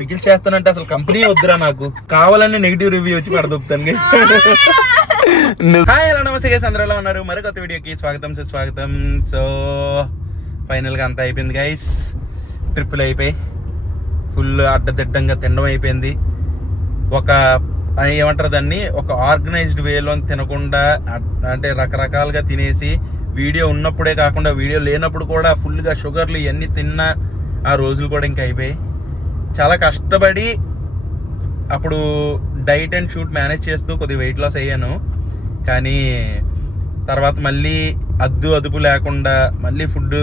Pickles చేస్తానంటే అసలు company వద్దురా నాకు, కావాలని నెగిటివ్ రివ్యూ వచ్చి పడదొప్పుతాను గైస్. హాయ్ హలో నమస్తే గైస్, అందరూ ఎలా ఉన్నారు? మరి కొత్త వీడియోకి స్వాగతం సుస్వాగతం. సో ఫైనల్గా అంతా అయిపోయింది గైస్, ట్రిప్పులు అయిపోయి ఫుల్ అడ్డదిడ్డంగా తినడం అయిపోయింది. ఒక ఏమంటారు దాన్ని, ఒక ఆర్గనైజ్డ్ వేలో తినకుండా అంటే రకరకాలుగా తినేసి వీడియో ఉన్నప్పుడే కాకుండా వీడియో లేనప్పుడు కూడా ఫుల్గా షుగర్లు ఇవన్నీ తిన్న ఆ రోజులు కూడా ఇంకా అయిపోయాయి. చాలా కష్టపడి అప్పుడు డైట్ అండ్ షూట్ మేనేజ్ చేస్తూ కొద్దిగా వెయిట్ లాస్ అయ్యాను. కానీ తర్వాత మళ్ళీ అదుపు లేకుండా మళ్ళీ ఫుడ్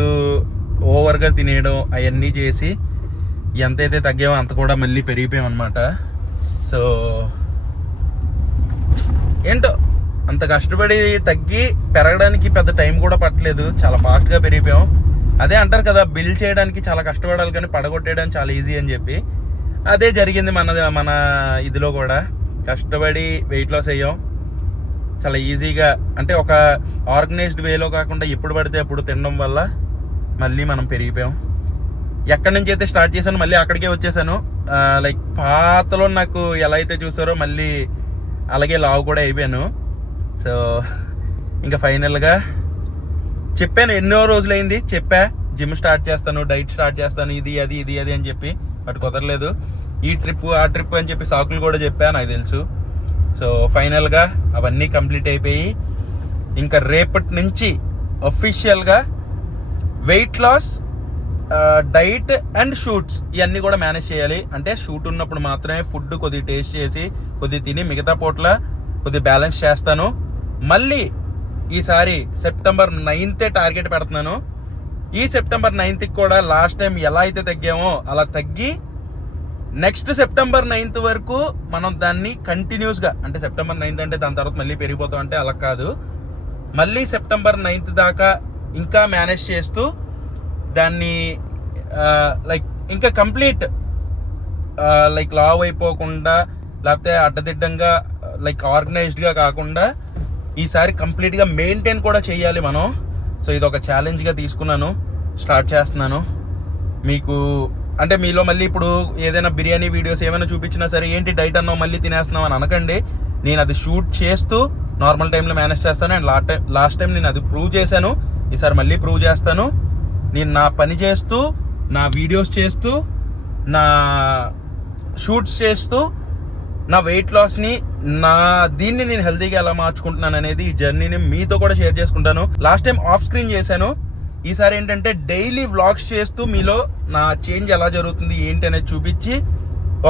ఓవర్గా తినేయడం అవన్నీ చేసి ఎంతైతే తగ్గామో అంత కూడా మళ్ళీ పెరిగిపోయాం అనమాట. సో ఏంటో అంత కష్టపడి తగ్గి పెరగడానికి పెద్ద టైం కూడా పట్టలేదు, చాలా ఫాస్ట్గా పెరిగిపోయాం. అదే అంటారు కదా, బిల్డ్ చేయడానికి చాలా కష్టపడాలి కానీ పడగొట్టేయడానికి చాలా ఈజీ అని చెప్పి, అదే జరిగింది మన ఇదిలో కూడా. కష్టపడి వెయిట్ లాస్ అయ్యాం చాలా ఈజీగా, అంటే ఒక ఆర్గనైజ్డ్ వేలో కాకుండా ఎప్పుడు పడితే అప్పుడు తినడం వల్ల మళ్ళీ మనం పెరిగిపోయాం. ఎక్కడి నుంచి అయితే స్టార్ట్ చేశాను మళ్ళీ అక్కడికే వచ్చేసాను. లైక్ పాతలో నాకు ఎలా అయితే చూసారో మళ్ళీ అలాగే లావు కూడా అయిపోయాను. సో ఇంకా ఫైనల్గా చెప్పాను, ఎన్నో రోజులైంది చెప్పా జిమ్ స్టార్ట్ చేస్తాను, డైట్ స్టార్ట్ చేస్తాను, ఇది అది అని చెప్పి, బట్ కుదరలేదు. ఈ ట్రిప్ ఆ ట్రిప్ అని చెప్పి సాకులు కూడా చెప్పా, నాకు తెలుసు. సో ఫైనల్గా అవన్నీ కంప్లీట్ అయిపోయి ఇంకా రేపటి నుంచి అఫీషియల్గా weight loss, diet and shoots ఇవన్నీ కూడా మేనేజ్ చేయాలి. అంటే షూట్ ఉన్నప్పుడు మాత్రమే ఫుడ్ కొద్దిగా టేస్ట్ చేసి కొద్దిగా తిని మిగతా పూట్ల కొద్దిగా బ్యాలెన్స్ చేస్తాను. మళ్ళీ ఈసారి సెప్టెంబర్ 9th టార్గెట్ పెడుతున్నాను. ఈ సెప్టెంబర్ 9th కూడా లాస్ట్ టైం ఎలా అయితే తగ్గామో అలా తగ్గి నెక్స్ట్ సెప్టెంబర్ 9th వరకు మనం దాన్ని కంటిన్యూస్గా, అంటే సెప్టెంబర్ 9th అంటే దాని తర్వాత మళ్ళీ పెరిగిపోతాం అంటే అలా కాదు, మళ్ళీ సెప్టెంబర్ 9th దాకా ఇంకా మేనేజ్ చేస్తూ దాన్ని లైక్ ఇంకా కంప్లీట్ లైక్ లావ్ అయిపోకుండా లేకపోతే అడ్డదిడ్డంగా లైక్ ఆర్గనైజ్డ్గా కాకుండా ఈసారి కంప్లీట్గా మెయింటైన్ కూడా చేయాలి మనం. సో ఇది ఒక ఛాలెంజ్గా తీసుకున్నాను, స్టార్ట్ చేస్తున్నాను. మీకు అంటే మీలో మళ్ళీ ఇప్పుడు ఏదైనా బిర్యానీ వీడియోస్ ఏమైనా చూపించినా సరే ఏంటి డైట్ అన్నావు మళ్ళీ తినేస్తున్నావు అని అనకండి. నేను అది షూట్ చేస్తూ నార్మల్ టైంలో మేనేజ్ చేస్తాను. అండ్ లాస్ట్ టైం నేను అది ప్రూవ్ చేశాను, ఈసారి మళ్ళీ ప్రూవ్ చేస్తాను. నేను నా పని చేస్తూ, నా వీడియోస్ చేస్తూ, నా షూట్స్ చేస్తూ, నా వెయిట్ లాస్ని, దీన్ని నేను హెల్తీగా ఎలా మార్చుకుంటున్నాను అనేది ఈ జర్నీని మీతో కూడా షేర్ చేసుకుంటాను. లాస్ట్ టైం ఆఫ్ స్క్రీన్ చేశాను, ఈసారి ఏంటంటే డైలీ వ్లాగ్స్ చేస్తూ మీలో నా చేంజ్ ఎలా జరుగుతుంది ఏంటి అనేది చూపించి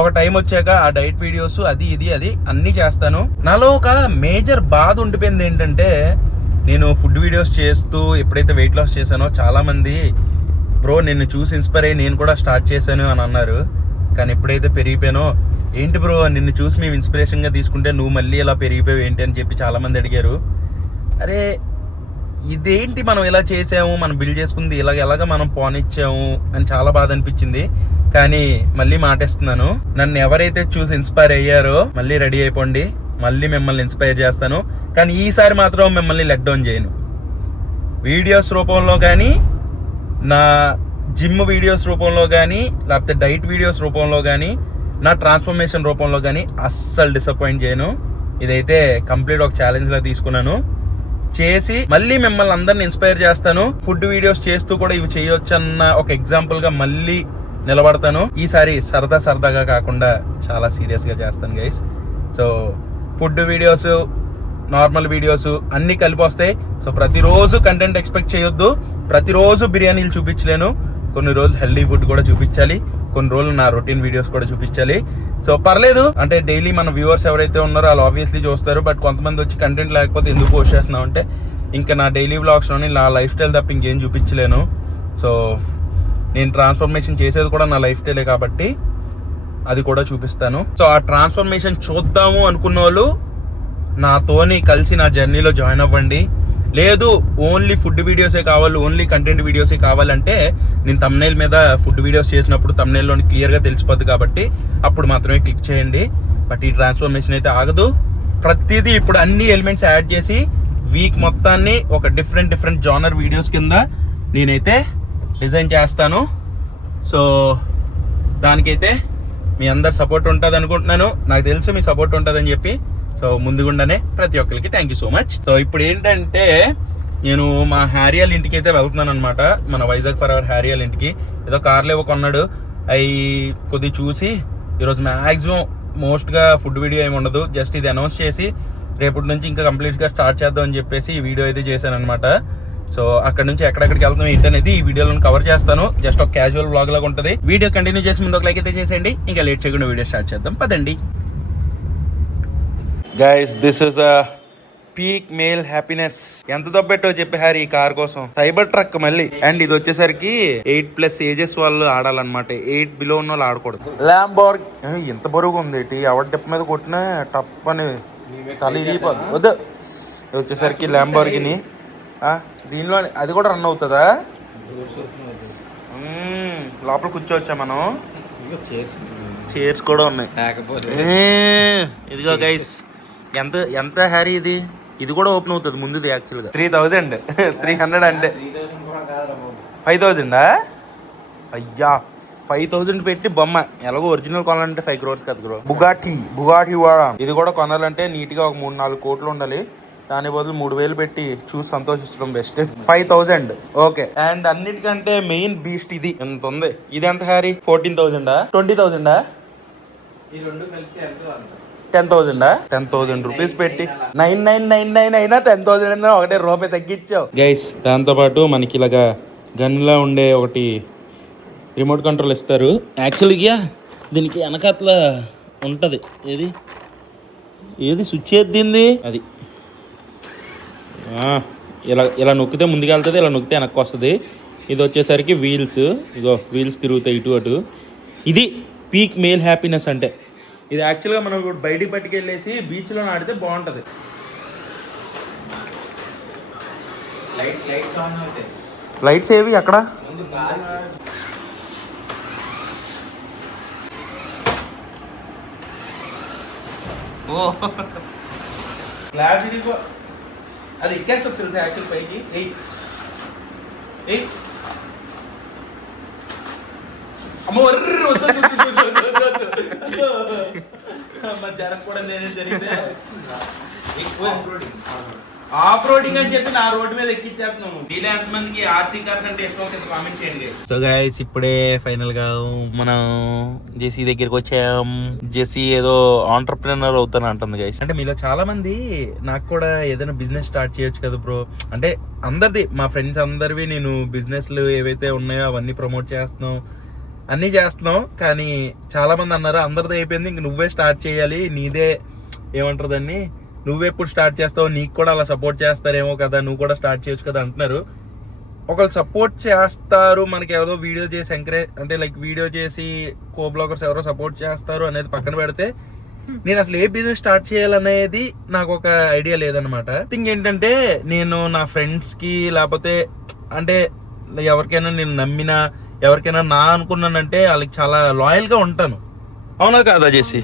ఒక టైం వచ్చాక ఆ డైట్ వీడియోస్ అది అన్నీ చేస్తాను. నాలో ఒక మేజర్ బాధ ఉండిపోయింది ఏంటంటే, నేను ఫుడ్ వీడియోస్ చేస్తూ ఎప్పుడైతే వెయిట్ లాస్ చేశానో చాలామంది బ్రో నిన్ను చూసి ఇన్స్పైర్ అయ్యి నేను కూడా స్టార్ట్ చేశాను అని అన్నారు. కానీ ఎప్పుడైతే పెరిగిపోయానో ఏంటి బ్రో నిన్ను చూసి మేము ఇన్స్పిరేషన్గా తీసుకుంటే నువ్వు మళ్ళీ ఇలా పెరిగిపోయావు ఏంటి అని చెప్పి చాలామంది అడిగారు. అరే ఇదేంటి మనం ఇలా చేసాము, మనం బిల్డ్ చేసుకుంది ఎలాగ మనం పోనిచ్చాము అని చాలా బాధ అనిపించింది. కానీ మళ్ళీ మాటేస్తున్నాను, నన్ను ఎవరైతే చూసి ఇన్స్పైర్ అయ్యారో మళ్ళీ రెడీ అయిపోండి, మళ్ళీ మిమ్మల్ని ఇన్స్పైర్ చేస్తాను. కానీ ఈసారి మాత్రం మిమ్మల్ని లెట్ డౌన్ చేయను. వీడియోస్ రూపంలో కానీ, నా జిమ్ వీడియోస్ రూపంలో కానీ, లేకపోతే డైట్ వీడియోస్ రూపంలో కానీ, నా ట్రాన్స్ఫర్మేషన్ రూపంలో కానీ అస్సలు డిసప్పాయింట్ చేయను. ఇదైతే కంప్లీట్ ఒక ఛాలెంజ్లా తీసుకున్నాను. చేసి మళ్ళీ మిమ్మల్ని అందరిని ఇన్స్పైర్ చేస్తాను. ఫుడ్ వీడియోస్ చేస్తూ కూడా ఇవి చేయొచ్చు అన్న ఒక ఎగ్జాంపుల్గా మళ్ళీ నిలబడతాను. ఈసారి సరదాగా కాకుండా చాలా సీరియస్గా చేస్తాను guys. So food videos, normal videos అన్నీ కలిపి వస్తాయి. సో ప్రతిరోజు కంటెంట్ ఎక్స్పెక్ట్ చేయొద్దు, ప్రతిరోజు బిర్యానీలు చూపించలేను. కొన్ని రోజులు హెల్దీ ఫుడ్ కూడా చూపించాలి, కొన్ని రోజులు నా రొటీన్ వీడియోస్ కూడా చూపించాలి. సో పర్లేదు, అంటే డైలీ మన వ్యూవర్స్ ఎవరైతే ఉన్నారో వాళ్ళు ఆబ్వియస్లీ చూస్తారు. బట్ కొంతమంది వచ్చి కంటెంట్ లేకపోతే ఎందుకు పోస్ట్ చేస్తున్నావు అంటే, ఇంకా నా డైలీ వ్లాగ్స్లోని నా లైఫ్ స్టైల్ తప్ప ఇంకేం చూపించలేను. సో నేను ట్రాన్స్ఫర్మేషన్ చేసేది కూడా నా లైఫ్ స్టైలే కాబట్టి అది కూడా చూపిస్తాను. సో ఆ ట్రాన్స్ఫర్మేషన్ చూద్దాము అనుకున్న వాళ్ళు నాతోని కలిసి నా జర్నీలో జాయిన్ అవ్వండి. లేదు ఓన్లీ ఫుడ్ వీడియోసే కావాలి, ఓన్లీ కంటెంట్ వీడియోసే కావాలంటే నేను తమ్నైల్ మీద ఫుడ్ వీడియోస్ చేసినప్పుడు తమ్నైల్లోని క్లియర్గా తెలిసిపోద్ది కాబట్టి అప్పుడు మాత్రమే క్లిక్ చేయండి. బట్ ఈ ట్రాన్స్ఫర్మేషన్ అయితే ఆగదు. ప్రతిదీ ఇప్పుడు అన్ని ఎలిమెంట్స్ యాడ్ చేసి వీక్ మొత్తాన్ని ఒక డిఫరెంట్ జానర్ వీడియోస్ కింద నేనైతే డిజైన్ చేస్తాను. సో దానికైతే మీ అందరు సపోర్ట్ ఉంటుంది అనుకుంటున్నాను. నాకు తెలుసు మీ సపోర్ట్ ఉంటుందని చెప్పి. సో ముందుగుండానే ప్రతి ఒక్కరికి thank you so much. So ఇప్పుడు ఏంటంటే నేను మా హ్యారియల్ ఇంటికి అయితే వెళ్తున్నాను అనమాట. మన వైజాగ్ ఫర్ అవర్ హ్యారియల్ ఇంటికి. ఏదో కార్లు ఏవో కొన్నాడు, అవి కొద్దిగా చూసి ఈరోజు మ్యాక్సిమం మోస్ట్గా ఫుడ్ వీడియో ఏమి ఉండదు, జస్ట్ ఇది అనౌన్స్ చేసి రేపటి నుంచి ఇంకా కంప్లీట్గా స్టార్ట్ చేద్దాం అని చెప్పేసి ఈ వీడియో అయితే చేశాను అనమాట. సో అక్కడ నుంచి ఎక్కడెక్కడికి వెళ్తాం ఏంటనేది ఈ వీడియోలో కవర్ చేస్తాను. జస్ట్ ఒక క్యాజువల్ వ్లాగ్ లాగా ఉంటుంది. వీడియో కంటిన్యూ చేసి ముందు ఒక లైక్ అయితే చేసేయండి. ఇంకా లేట్ చేయకుండా వీడియో స్టార్ట్ చేద్దాం, పదండి. Guys, this is a peak male happiness. ఎంత దబ్బెట్టో చెప్పి హ్యారీ ఈ కార్ కోసం. సైబర్ ట్రక్ మళ్ళీ. అండ్ ఇది వచ్చేసరికి 8+ ఏజెస్ వాళ్ళు ఆడాలన్నమాట. 8 బిలో ఉన్న వాళ్ళు ఆడకూడదు. ల్యాంబోర్గ్ ఎంత బరువుగా ఉంది, ఎవరి డిప్ మీద కొట్టినా టప్ అని తల ఇరిగిపోద్ది. వద్దు. ఇది వచ్చేసరికి ల్యాంబోర్గిని. దీనిలో అది కూడా రన్ అవుతుందా? లోపల కూర్చోవచ్చా మనం? చైర్స్ కూడా ఉన్నాయి. ఇదిగో గైస్, ఎంత ఎంత హ్యారీ ఇది. ఇది కూడా ఓపెన్ అవుతుంది ముందుది. యాక్చువల్గా 3,300 అంటే 5,000. అయ్యా, 5,000 పెట్టి బొమ్మ ఎలాగో ఒరిజినల్ కొనాలంటే 5 crores కదా బ్రో. బుగాటి వాడా. ఇది కూడా కొనాలంటే నీట్గా ఒక 3-4 కోట్లు ఉండాలి. దాని బదులు 3,000 పెట్టి చూసి సంతోషించడం బెస్ట్. 5,000 ఓకే. అండ్ అన్నిటికంటే మెయిన్ బీస్ట్ ఇది. ఎంత ఉంది ఇది? ఎంత హ్యారీ? 14,000 20,000 10,000 రూపీస్ పెట్టి 9,999 అయినా 10,000 అయినా ఒకటే రూపాయి తగ్గించావు గైస్. దాంతో పాటు మనకి ఇలాగా గన్లా ఉండే ఒకటి రిమోట్ కంట్రోల్ ఇస్తారు. యాక్చువల్గా దీనికి వెనకట్ల ఉంటుంది. ఏది స్విచ్ ఏది అది ఇలా నొక్కితే ముందుకు వెళ్తుంది, ఇలా నొక్కితే వెనక్కి వస్తుంది. ఇది వచ్చేసరికి వీల్స్. ఇగో వీల్స్ తిరుగుతాయి ఇటు అటు. ఇది పీక్ మేల్ హ్యాపీనెస్ అంటే. ఇది యాక్చువల్గా మనం ఇప్పుడు బయటికి పట్టుకెళ్ళేసి బీచ్లో ఆడితే బాగుంటుంది. లైట్స్ ఏవి అక్కడ? ఓ క్లాస్ అది ఎక్కేస్తుంది తెలుసా యాక్చువల్ పైకి. అమ్మ జరగకూడదు నేనే జరిగితే ఆఫ్ రోడింగ్ అని చెప్పి నా రోడ్డు మీద ఎక్కిచ్చేస్తున్నాను. మీలో ఎంతమందికి ఆర్సీ కార్స్ అంటే ఇష్టం కామెంట్ చేయండి. సో గైస్, ఇప్పుడే ఫైనల్ గా మనం జెసీ దగ్గరికి వచ్చాం. జెసీ ఏదో ఆంటర్ప్రెనర్ అవుతాను అంటుంది గైస్. అంటే మీలో చాలా మంది నాకు కూడా ఏదైనా బిజినెస్ స్టార్ట్ చేయొచ్చు కదా బ్రో అంటే, అందరిది మా ఫ్రెండ్స్ అందరివి నేను బిజినెస్లు ఏవైతే ఉన్నాయో అవన్నీ ప్రమోట్ చేస్తున్నాం, అన్నీ చేస్తున్నాం. కానీ చాలా మంది అన్నారు అందరిది అయిపోయింది, ఇంక నువ్వే స్టార్ట్ చేయాలి, నీదే ఏమంటారు దాన్ని, నువ్వెప్పుడు స్టార్ట్ చేస్తావు, నీకు కూడా అలా సపోర్ట్ చేస్తారేమో కదా, నువ్వు కూడా స్టార్ట్ చేయొచ్చు కదా అంటున్నారు. ఒకళ్ళు సపోర్ట్ చేస్తారు, మనకి ఏదో వీడియో చేసి ఎంకరేజ్ అంటే లైక్ వీడియో చేసి కో బ్లాగర్స్ ఎవరో సపోర్ట్ చేస్తారు అనేది పక్కన పెడితే, నేను అసలు ఏ బిజినెస్ స్టార్ట్ చేయాలనేది నాకు ఒక ఐడియా లేదనమాట. థింగ్ ఏంటంటే, నేను నా ఫ్రెండ్స్కి లేకపోతే అంటే ఎవరికైనా నేను నమ్మినా ఎవరికైనా నా అనుకున్నానంటే వాళ్ళకి చాలా లాయల్గా ఉంటాను. అవునా కాదా చేసి?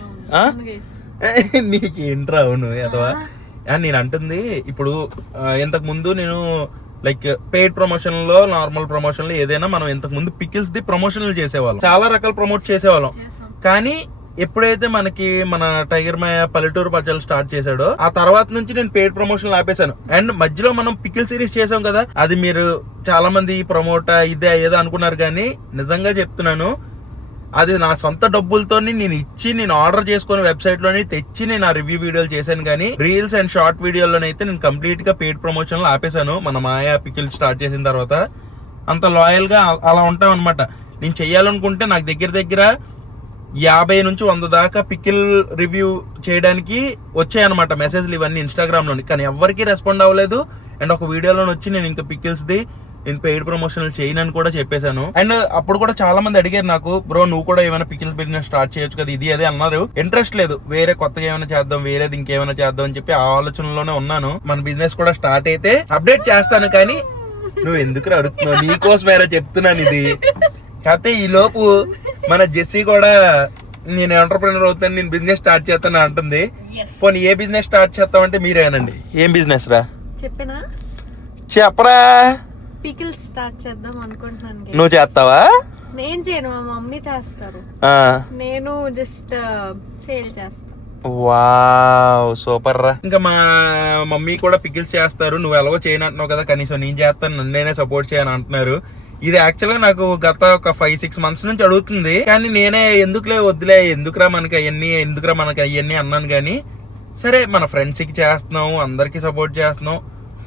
నీకేంట్రా? అవును అథవా నేను అంటుంది. ఇప్పుడు ఇంతకు ముందు నేను లైక్ పెయిడ్ ప్రమోషన్ లో, నార్మల్ ప్రమోషన్ లో ఏదైనా మనం ఇంతకు ముందు పికిల్స్ ది ప్రమోషన్లు చేసేవాళ్ళం, చాలా రకాల ప్రమోట్ చేసేవాళ్ళం. కానీ ఎప్పుడైతే మనకి మన టైగర్ మాయ పల్లెటూరు పచ్చళ్ళు స్టార్ట్ చేశాడో ఆ తర్వాత నుంచి నేను పెయిడ్ ప్రమోషన్ ఆపేశాను. అండ్ మధ్యలో మనం పికిల్ సిరీస్ చేసాం కదా, అది మీరు చాలా మంది ప్రమోట్ ఇదే ఏదో అనుకున్నారు. కానీ నిజంగా చెప్తున్నాను, అది నా సొంత డబ్బులతో నేను ఆర్డర్ చేసుకుని వెబ్సైట్ లోని తెచ్చి నేను ఆ రివ్యూ వీడియోలు చేశాను. కానీ రీల్స్ అండ్ షార్ట్ వీడియోలోనైతే నేను కంప్లీట్ గా పెయిడ్ ప్రమోషన్లు ఆపేశాను. మన మాయా పికిల్ స్టార్ట్ చేసిన తర్వాత అంత లాయల్ గా అలా ఉంటాం అనమాట. నేను చెయ్యాలనుకుంటే నాకు దగ్గర 50 నుంచి 100 దాకా పికిల్ రివ్యూ చేయడానికి వచ్చాయన్నమాట మెసేజ్లు ఇవన్నీ ఇన్స్టాగ్రామ్ లోని. కానీ ఎవరికి రెస్పాండ్ అవ్వలేదు. అండ్ ఒక వీడియోలో వచ్చి నేను ఇంకా పికిల్స్ ది నేను పెయిడ్ ప్రమోషన్లు చేయనని కూడా చెప్పేశాను. అండ్ అప్పుడు కూడా చాలా మంది అడిగారు నాకు, బ్రో నువ్వు కూడా ఏమైనా పికిల్స్ బిజినెస్ స్టార్ట్ చేయొచ్చు కదా, ఇది అదే అన్నారు. ఇంట్రెస్ట్ లేదు, వేరే కొత్తగా ఏమైనా చేద్దాం, వేరేది ఇంకేమైనా చేద్దాం అని చెప్పి ఆ ఆలోచనలోనే ఉన్నాను. మన బిజినెస్ కూడా స్టార్ట్ అయితే అప్డేట్ చేస్తాను. కానీ నువ్వు ఎందుకు అడుగుతున్నావు, నీకోసం వేరే చెప్తున్నాను ఇది. కాకపోతే ఈ లోపు మన జెస్సీ కూడా నేను ఎంటర్ప్రెనర్ అవుతాను, నేను బిజినెస్ స్టార్ట్ చేస్తాను అంటుంది. పోనీ ఏ బిజినెస్ స్టార్ట్ చేస్తామంటే మీరేనండి. ఏం బిజినెస్ రా చెప్పరా? పికిల్స్ స్టార్ట్ చేద్దాం అనుకుంటున్నాను. నువ్వు చేస్తావా? నేను చేయను, మా మమ్మీ చేస్తారు. నేను జస్ట్ సేల్ చేస్తా. వావ్ సూపర్ రా. ఇంకా మా మమ్మీ కూడా పికిల్స్ చేస్తారు. నువ్వు ఎలాగో చేయనంటున్నావు కదా, కనీసం నేను చేస్తాను, నన్నేనే సపోర్ట్ చేయని అంటున్నారు. ఇది యాక్చువల్ గా నాకు గత ఒక 5-6 months నుంచి అడుగుతుంది, కానీ నేనే ఎందుకులే వద్దులే, ఎందుకురా మనకి అవన్నీ అన్నాను. కానీ సరే మన ఫ్రెండ్స్ కి చేస్తున్నాం, అందరికి సపోర్ట్ చేస్తున్నాం.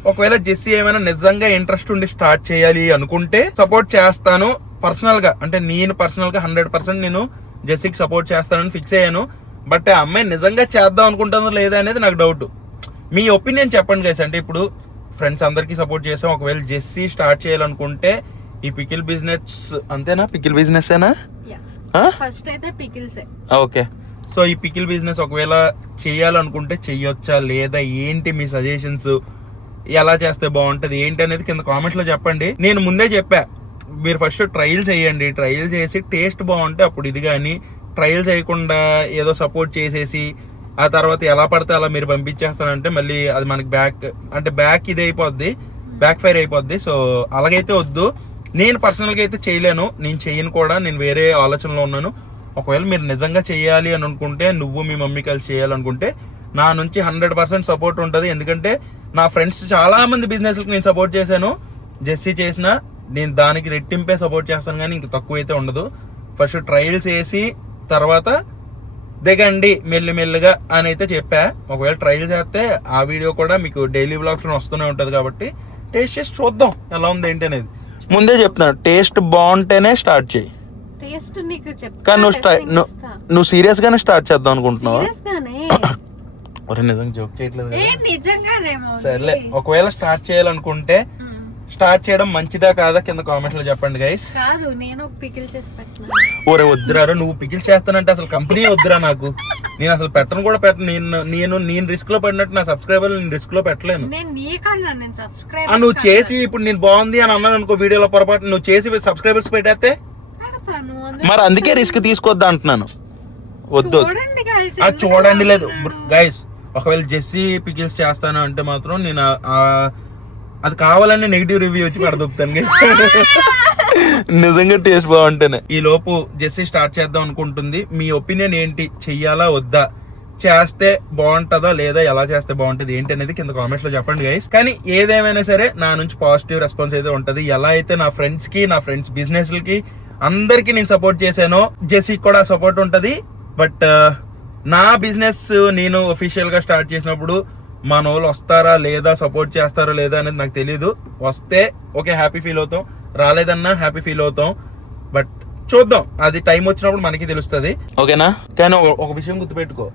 ఒకవేళ జెస్సీ ఏమైనా నిజంగా ఇంట్రెస్ట్ ఉండి స్టార్ట్ చేయాలి అనుకుంటే సపోర్ట్ చేస్తాను పర్సనల్ గా. అంటే నేను పర్సనల్ గా 100% నేను జెస్సీకి సపోర్ట్ చేస్తానని ఫిక్స్ అయ్యాను. బట్ ఆ అమ్మాయి నిజంగా చేద్దాం అనుకుంటుందో లేదా అనేది నాకు డౌట్. మీ ఒపీనియన్ చెప్పండి గైస్. అంటే ఇప్పుడు ఫ్రెండ్స్ అందరికి సపోర్ట్ చేసాం, ఒకవేళ జెస్సీ స్టార్ట్ చేయాలనుకుంటే ఈ పికిల్ బిజినెస్ అంతేనా? పికిల్ బిజినెస్ ఏనా? ఫస్ట్ అయితే పికిల్స్. ఓకే, సో ఈ పికిల్ బిజినెస్ ఒకవేళ చేయాలనుకుంటే చెయ్యొచ్చా లేదా, ఏంటి మీ సజెషన్స్, ఎలా చేస్తే బాగుంటది ఏంటి అనేది కింద కామెంట్స్ లో చెప్పండి. నేను ముందే చెప్పా, మీరు ఫస్ట్ ట్రయల్స్ చేయండి, ట్రయల్ చేసి టేస్ట్ బాగుంటే అప్పుడు ఇది. కానీ ట్రయల్స్ చేయకుండా ఏదో సపోర్ట్ చేసేసి ఆ తర్వాత ఎలా పడితే అలా మీరు పంపించేస్తానంటే మళ్ళీ అది మనకి బ్యాక్ ఇది అయిపోద్ది, బ్యాక్ ఫైర్ అయిపోద్ది. సో అలాగైతే వద్దు. నేను పర్సనల్గా అయితే చేయలేను, నేను చెయ్యను కూడా, నేను వేరే ఆలోచనలో ఉన్నాను. ఒకవేళ మీరు నిజంగా చేయాలి అని అనుకుంటే, నువ్వు మీ మమ్మీ కలిసి చేయాలనుకుంటే నా నుంచి 100% సపోర్ట్ ఉంటుంది. ఎందుకంటే నా ఫ్రెండ్స్ చాలా మంది బిజినెస్లకు నేను సపోర్ట్ చేశాను. జెస్సీ చేసిన నేను దానికి రెట్టింపే సపోర్ట్ చేస్తాను, కానీ ఇంక తక్కువ అయితే ఉండదు. ఫస్ట్ ట్రయల్స్ వేసి తర్వాత దిగండి మెల్లిమెల్లిగా అని అయితే చెప్పా. ఒకవేళ ట్రయల్స్ చేస్తే ఆ వీడియో కూడా మీకు డైలీ వ్లాగ్స్ వస్తూనే ఉంటుంది. కాబట్టి టేస్ట్ చేసి చూద్దాం ఎలా ఉంది ఏంటి అనేది. ముందే చెప్తున్నాను, టేస్ట్ బాగుంటేనే స్టార్ట్ చేయి. టేస్ట్ నీకు కానీ నువ్వు సీరియస్ గానే స్టార్ట్ చేద్దాం అనుకుంటున్నావు? నిజంగా జోక్ చేయట్లేదు. సర్లే, ఒకవేళ స్టార్ట్ చేయాలనుకుంటే స్టార్ట్ చేయడం మంచిదా కాదా కింద కామెంట్స్ లో చెప్పండి గైస్. కాదు, నేను పికిల్ చేసి పెట్టను. ఓరే వద్దురా, నువ్వు పికిల్ చేస్తానంటే అసలు కంపెనీ వద్దురా నాకు. నేను అసలు పెట్టను కూడా పెట్టను. నేను రిస్క్ లో పడినట్టు నా సబ్స్క్రైబర్ నేను రిస్క్ లో పెట్టలేను. నువ్వు చేసి ఇప్పుడు నేను బాగుంది అని అన్నాను అనుకో వీడియోలో, పొరపాటు నువ్వు చేసి సబ్స్క్రైబర్స్ పెట్టేస్తే మరి అందుకే రిస్క్ తీసుకోవద్దు అంటున్నాను. వద్దు చూడండి. లేదు గైస్, ఒకవేళ జెస్సీ పికిల్స్ చేస్తాను అంటే మాత్రం నేను అది కావాలని నెగిటివ్ రివ్యూ వచ్చి పెడతాను నిజంగా టేస్ట్ బాగుంటేనే. ఈ లోపు జెస్సీ స్టార్ట్ చేద్దాం అనుకుంటుంది. మీ ఒపీనియన్ ఏంటి, చెయ్యాలా వద్దా, చేస్తే బాగుంటుందా లేదా, ఎలా చేస్తే బాగుంటుంది ఏంటి అనేది కింద కామెంట్స్ లో చెప్పండి గైస్. కానీ ఏదేమైనా సరే నా నుంచి పాజిటివ్ రెస్పాన్స్ అయితే ఉంటది. ఎలా అయితే నా ఫ్రెండ్స్ కి, నా ఫ్రెండ్స్ బిజినెస్ లకి అందరికి నేను సపోర్ట్ చేశానో జెస్సీకి కూడా సపోర్ట్ ఉంటది. బట్ నా బిజినెస్ నేను ఒఫీషియల్ గా స్టార్ట్ చేసినప్పుడు మన వాళ్ళు వస్తారా లేదా, సపోర్ట్ చేస్తారా లేదా అనేది నాకు తెలీదు. వస్తే ఓకే హ్యాపీ ఫీల్ అవుతాం, రాలేదన్నా హ్యాపీ ఫీల్ అవుతాం. బట్ చూద్దాం, అది టైం వచ్చినప్పుడు మనకి తెలుస్తుంది. ఓకేనా? కానీ ఒక విషయం గుర్తుపెట్టుకో,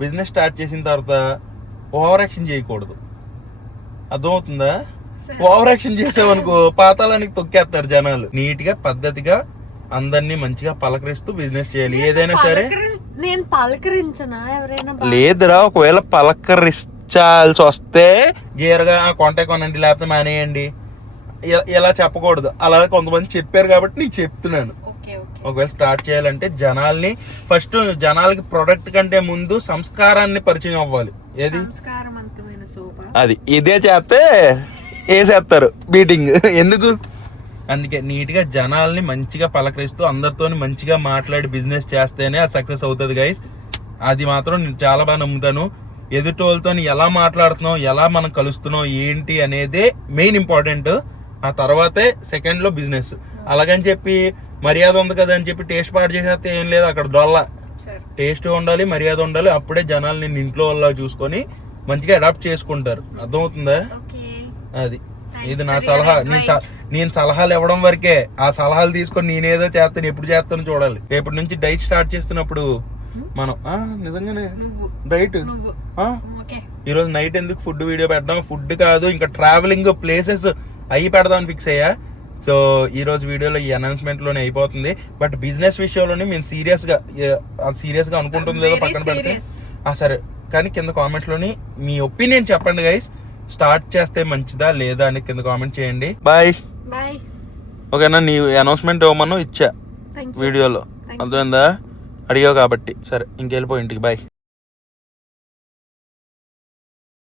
బిజినెస్ స్టార్ట్ చేసిన తర్వాత ఓవర్ యాక్షన్ చేయకూడదు. అర్థమవుతుందా? ఓవర్ యాక్షన్ చేసావనుకో పాతాళానికి తొక్కేస్తారు జనాలు. నీట్ గా పద్ధతిగా అందరినీ మంచిగా పలకరిస్తూ బిజినెస్ చేయాలి. ఏదైనా సరే నేను పలకరించనా ఎవరైనా? లేదురా, ఒకవేళ పలకరించాల్సి వస్తే గేరుగా కొంటే కొనండి లేకపోతే మానేయండి ఇలా చెప్పకూడదు. అలా కొంతమంది చెప్పారు కాబట్టి నీకు చెప్తున్నాను. ఒకవేళ స్టార్ట్ చేయాలంటే జనాలకి ప్రొడక్ట్ కంటే ముందు సంస్కారాన్ని పరిచయం అవ్వాలి. ఏది అది ఇదే చేస్తే వేసేస్తారు బీటింగ్. ఎందుకు? అందుకే నీట్ గా జనాల్ని మంచిగా పలకరిస్తూ అందరితో మంచిగా మాట్లాడి బిజినెస్ చేస్తేనే అది సక్సెస్ అవుతుంది గైస్. అది మాత్రం నేను చాలా బాగా నమ్ముతాను. ఎదుటి వాళ్ళతో ఎలా మాట్లాడుతున్నాం, ఎలా మనం కలుస్తున్నాం ఏంటి అనేదే మెయిన్ ఇంపార్టెంట్. ఆ తర్వాతే సెకండ్ లో బిజినెస్. అలాగని చెప్పి మర్యాద ఉంది కదా అని చెప్పి టేస్ట్ పాటు చేసేస్తే ఏం లేదు, అక్కడ దొల్ల. టేస్ట్ ఉండాలి, మర్యాద ఉండాలి, అప్పుడే జనాలు నిన్ను ఇంట్లో వాళ్ళ చూసుకొని మంచిగా అడాప్ట్ చేసుకుంటారు. అర్థమవుతుందా? అది ఇది నా సలహా. నేను సలహాలు ఇవ్వడం వరకే, ఆ సలహాలు తీసుకొని నేనేదో చేస్తాను, ఎప్పుడు చేస్తాను చూడాలి. రేపటి నుంచి డైట్ స్టార్ట్ చేస్తున్నప్పుడు మనం నిజంగానే డైట్ ఈరోజు నైట్ ఎందుకు ఫుడ్ వీడియో పెట్టడం, ఫుడ్ కాదు ఇంకా ట్రావెలింగ్ ప్లేసెస్ అవి పెడదామని ఫిక్స్ అయ్యా. సో ఈ రోజు వీడియోలో ఈ అనౌన్స్మెంట్ లోనే అయిపోతుంది. బట్ బిజినెస్ విషయంలోనే మేము సీరియస్ గా అనుకుంటుంది లేదో పక్కన పెడితే సరే. కానీ కింద కామెంట్స్ లోని మీ ఒపీనియన్ చెప్పండి గైస్. స్టార్ట్ చేస్తే మంచిదా లేదా అని కింద కామెంట్ చేయండి. బాయ్. ఓకేనా? నీ అనౌన్స్మెంట్ ఇవ్వమను ఇచ్చా వీడియోలో, అర్థమైందా? అడిగావు కాబట్టి. సరే ఇంకెళ్ళిపో ఇంటికి. బాయ్.